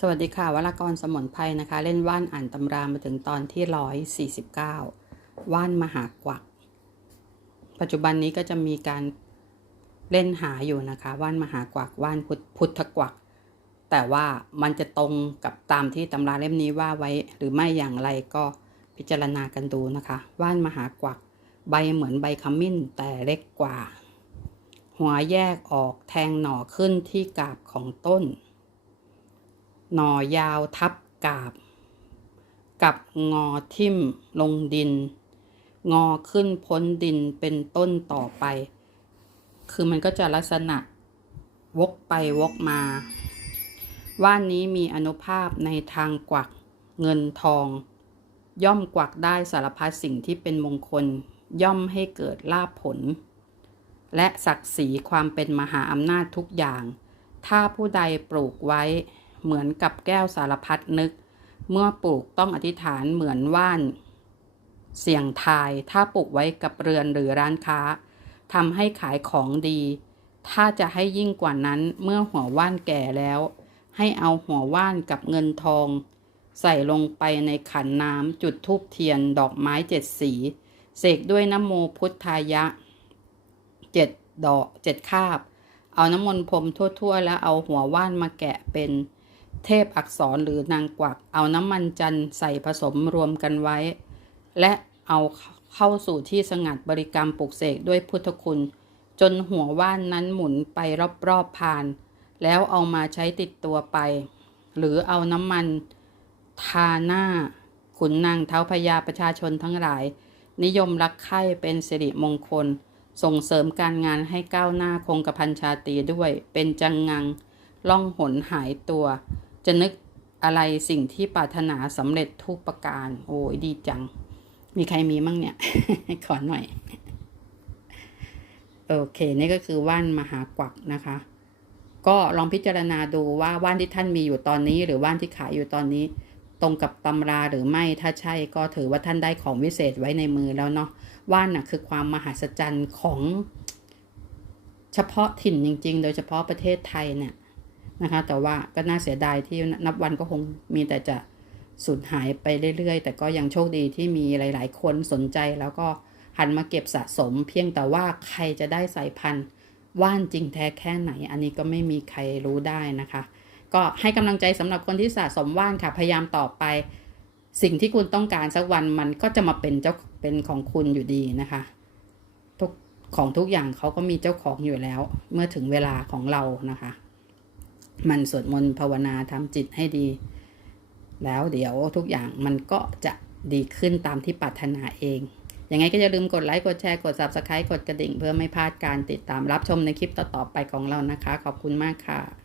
สวัสดีค่ะวรากรสมุนไพรนะคะ เล่นว่านอ่านตำรามาถึงตอนที่ร้อยสี่สิบเก้าว่านมหากวัก ปัจจุบันนี้ก็จะมีการเล่นหาอยู่นะคะ ว่านมหากวักว่านพุทธพุทธกวัก แต่ว่ามันจะตรงกับตามที่ตำราเล่มนี้ว่าไว้ หรือไม่อย่างไรก็พิจารณากันดูนะคะ ว่านมหากวัก ใบเหมือนใบขมิ้นแต่เล็กกว่า หัวแยกออกแทงหน่อขึ้นที่กาบของต้น หน่อยาวทับกาบ กับงอทิ่มลงดิน งอขึ้นพ้นดินเป็นต้นต่อไป คือมันก็จะลักษณะวกไปวกมา ว่านนี้มีอนุภาพในทางกวักเงินทอง ย่อมกวักได้สารพัดสิ่งที่เป็นมงคลย่อมให้เกิดลาภผล และศักดิ์ศรีความเป็นมหาอำนาจทุกอย่าง ถ้าผู้ใดปลูกไว้ เหมือนกับแก้วสารพัดนึก เมื่อปลูกต้องอธิษฐานเหมือนว่าน เสี่ยงทายถ้าปลูกไว้กับเรือนหรือร้านค้าทำให้ขายของดี ถ้าจะให้ยิ่งกว่านั้นเมื่อหัวว่านแก่แล้ว ให้เอาหัวว่านกับเงินทอง ใส่ลงไปในขันน้ำจุดทูบเทียนดอกไม้เจ็ดสีเสกด้วยน้ำโมพุทธายะเจ็ดดอกเจ็ดคาบ เอาน้ำมนต์พรมทั่วๆ แล้วเอาหัวว่านมาแกะเป็น เทพอักษรหรือนางกวัก เอาน้ำมันจันทร์ใส่ผสมรวมกันไว้ และเอาเข้าสู่ที่สงัดบริกรรมปลุกเสกด้วยพุทธคุณ จนหัวว่านนั้นหมุนไปรอบๆผ่าน แล้วเอามาใช้ติดตัวไป หรือเอาน้ำมันทาหน้า ขุนนางเท้าพญาประชาชนทั้งหลาย นิยมรักใคร่เป็นสิริมงคล ส่งเสริมการงานให้ก้าวหน้าคงกระพันชาตีด้วยเป็นจังงังล่องหนหายตัว จะนึกอะไรสิ่งที่ปรารถนาสำเร็จทุกประการ โอ้ยดีจัง มีใครมีมั่งเนี่ย ขอหน่อย โอเค นี่ก็คือว่านมหากวักนะคะ ก็ลองพิจารณาดูว่าว่านที่ท่านมีอยู่ตอนนี้ หรือว่านที่ขายอยู่ตอนนี้ ตรงกับตำราหรือไม่ ถ้าใช่ก็ถือว่าท่านได้ของวิเศษไว้ในมือแล้วเนาะ ว่านน่ะคือความมหัศจรรย์ของ เฉพาะถิ่นจริง ๆ โดยเฉพาะประเทศไทยเนี่ย นะคะ แต่ว่าก็น่าเสียดายที่นับวันก็คงมีแต่จะสูญหายไปเรื่อย ๆ แต่ก็ยังโชคดีที่มีหลาย ๆ คนสนใจแล้วก็หันมาเก็บสะสม เพียงแต่ว่าใครจะได้สายพันธุ์ว่านจริงแท้แค่ไหน อันนี้ก็ไม่มีใครรู้ได้นะคะ ก็ให้กำลังใจสำหรับคนที่สะสมว่านค่ะ พยายามต่อไป สิ่งที่คุณต้องการสักวันมันก็จะมาเป็นเจ้าเป็นของคุณอยู่ดีนะคะทุกของทุกอย่างเขาก็มีเจ้าของอยู่แล้ว เมื่อถึงเวลาของเรานะคะ มันสวดมนต์ภาวนาทำจิตให้ดี แล้วเดี๋ยวทุกอย่างมันก็จะดีขึ้นตามที่ปรารถนาเองยังไงก็อย่าลืมกดไลค์กดแชร์กด subscribe กดกระดิ่ง เพื่อไม่พลาดการติดตามรับชมในคลิปต่อๆไปของเรานะคะ ขอบคุณมากค่ะ